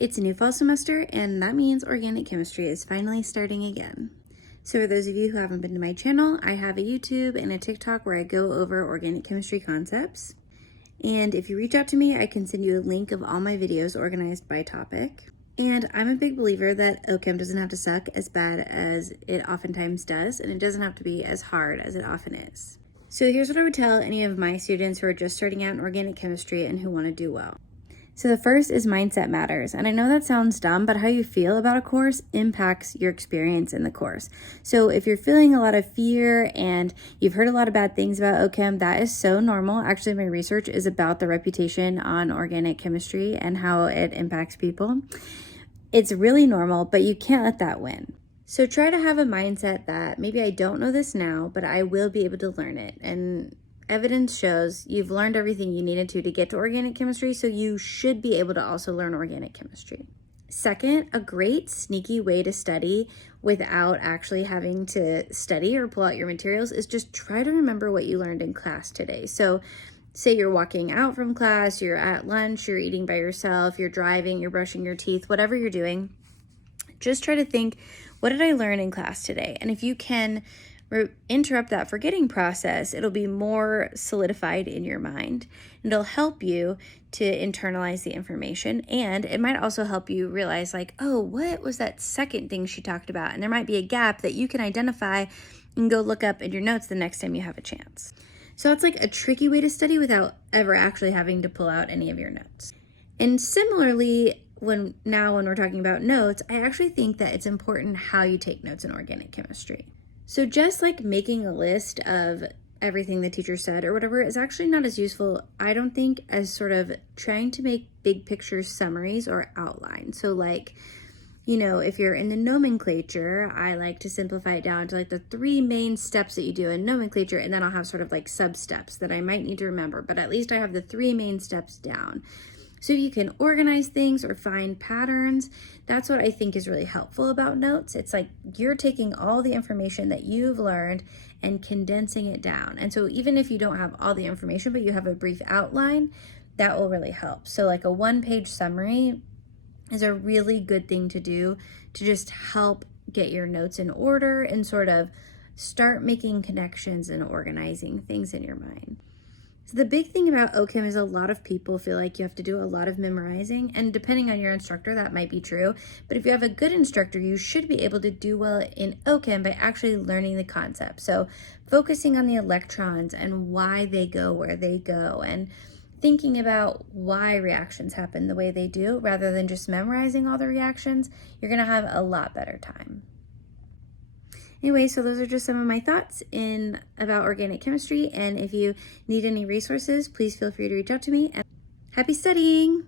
It's a new fall semester, and that means organic chemistry is finally starting again. So for those of you who haven't been to my channel, I have a YouTube and a TikTok where I go over organic chemistry concepts. And if you reach out to me, I can send you a link of all my videos organized by topic. And I'm a big believer that Ochem doesn't have to suck as bad as it oftentimes does, and it doesn't have to be as hard as it often is. So here's what I would tell any of my students who are just starting out in organic chemistry and who want to do well. So the first is mindset matters. And I know that sounds dumb, but how you feel about a course impacts your experience in the course. So if you're feeling a lot of fear and you've heard a lot of bad things about Ochem, that is so normal. Actually, my research is about the reputation on organic chemistry and how it impacts people. It's really normal, but you can't let that win. So try to have a mindset that maybe I don't know this now, but I will be able to learn it. And evidence shows you've learned everything you needed to get to organic chemistry, so you should be able to also learn organic chemistry. Second, a great sneaky way to study without actually having to study or pull out your materials is just try to remember what you learned in class today. So say you're walking out from class, you're at lunch, you're eating by yourself, you're driving, you're brushing your teeth, whatever you're doing, just try to think, what did I learn in class today? And if you can interrupt that forgetting process, it'll be more solidified in your mind. And it'll help you to internalize the information. And it might also help you realize like, oh, what was that second thing she talked about? And there might be a gap that you can identify and go look up in your notes the next time you have a chance. So it's like a tricky way to study without ever actually having to pull out any of your notes. And similarly, when we're talking about notes, I actually think that it's important how you take notes in organic chemistry. So just like making a list of everything the teacher said or whatever is actually not as useful, I don't think, as sort of trying to make big picture summaries or outlines. So like, if you're in the nomenclature, I like to simplify it down to like the 3 main steps that you do in nomenclature, and then I'll have sort of like sub-steps that I might need to remember, but at least I have the 3 main steps down. So if you can organize things or find patterns, that's what I think is really helpful about notes. It's like you're taking all the information that you've learned and condensing it down. And so even if you don't have all the information, but you have a brief outline, that will really help. So like a 1-page summary is a really good thing to do to just help get your notes in order and sort of start making connections and organizing things in your mind. So the big thing about Ochem is a lot of people feel like you have to do a lot of memorizing, and depending on your instructor, that might be true. But if you have a good instructor, you should be able to do well in Ochem by actually learning the concept. So focusing on the electrons and why they go where they go, and thinking about why reactions happen the way they do, rather than just memorizing all the reactions, you're gonna have a lot better time. Anyway, so those are just some of my thoughts about organic chemistry. And if you need any resources, please feel free to reach out to me. And happy studying!